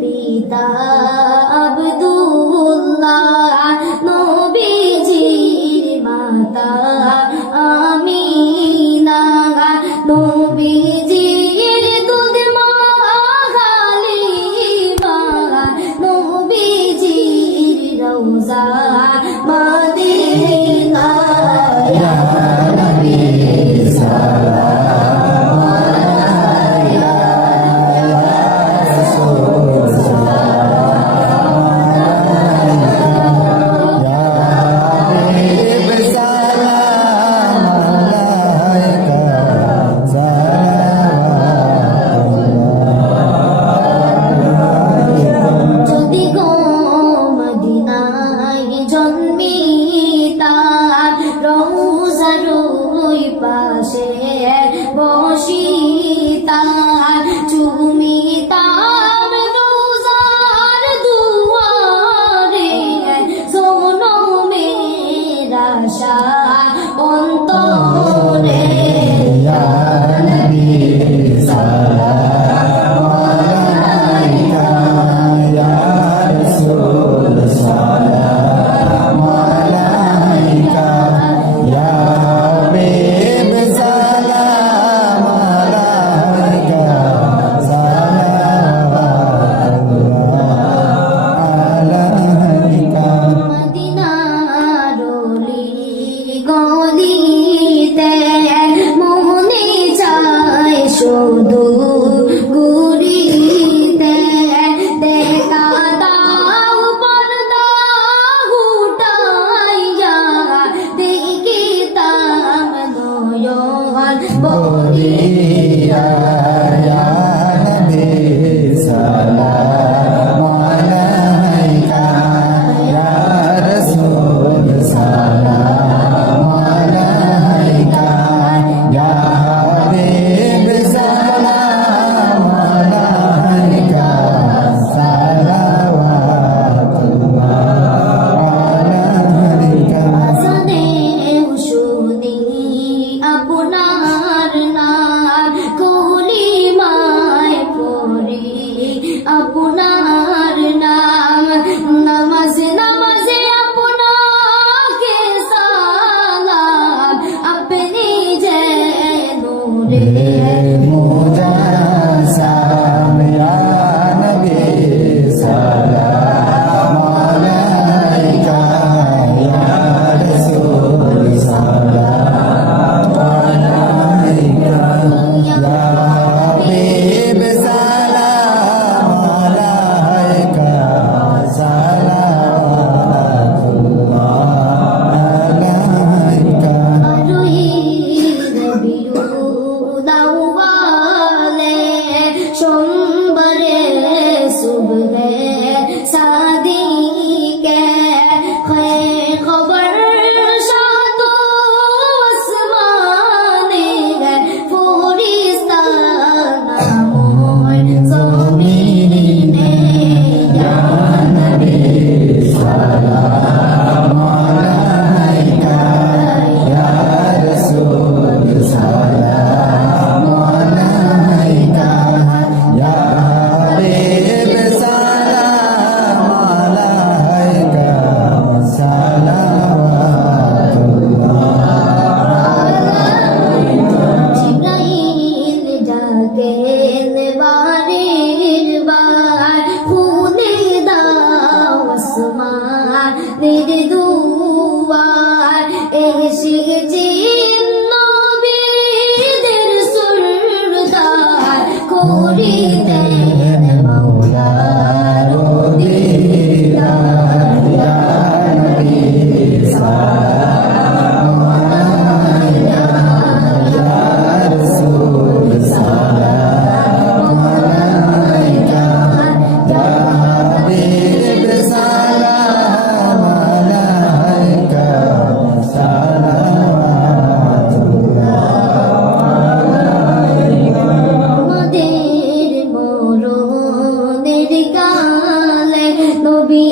পিতা আব্দুল্লাহ, নবীজির মাতা আমিনা, নবীজির দুধ মা হালিমা, নবীজির রওজা মদিনা। ইয়া নবী সালাম আলাইকা, ইয়া রাসূল সালাম আলাইকা, ইয়া হাবিব সালাম আলাইকা, সালাওয়াতুল্লাহ। যদি গো মদিনায় জন্মিতা, রওজার ওই পাশে বসিতা, চুমিতাম রওজার দুয়ারে, জনমের আশা অন্তরে। ইয়া নবী সালাম আলাইকা, ইয়া রাসূল সালাম আলাইকা, ইয়া হাবিব সালাম আলাইকা, সালাওয়াতুল্লাহ আলাইকা। মদিনার অলি গলিতে মনে চায় শুধু ঘুরিতে, দেখা দাও পর্দা উঠাইয়া, দেখিতাম নয়ন ভরিয়া। ইয়া নবী সালাম আলাইকা, ইয়া রাসূল সালাম আলাইকা, ইয়া হাবিব সালাম আলাইকা, সালাওয়াতুল্লাহ আলাইকা। আজানে শুনি আপনার নাম, কলিমায় পড়ি আপনার নাম, নামাজে নামাজে আপনাকে সালাম, আপনি যে নূরে মুজাসসাম। ইয়া নবী সালাম আলাইকা, ইয়া রাসূল সালাম আলাইকা, ইয়া হাবিব সালাম আলাইকা, সালাওয়াতুল্লাহ আলাইকা। সোমবারে সুবহে সাদিকে, খবর সাতো আসমানে, ফেরেশতা নাময় জমিনে। ইয়া নবী সালাম আলাইকা, ইয়া রাসূল সালাম আলাইকা, ইয়া হাবিব সালাম আলাইকা, সালাওয়াতুল্লাহ। জিবরাইল ডাকেন বারের বার, খুলে দাও আসমানের দুয়ার, এসেছে নবীদের সুরদার, করিতেন মাওলার দিদার। ইয়া নবী সালাম আলাইকা, ইয়া রাসূল সালাম আলাইকা, ইয়া হাবিব সালাম আলাইকা, সালাওয়াতুল্লাহ আলাইকা। আমাদের মরণের কালে নবী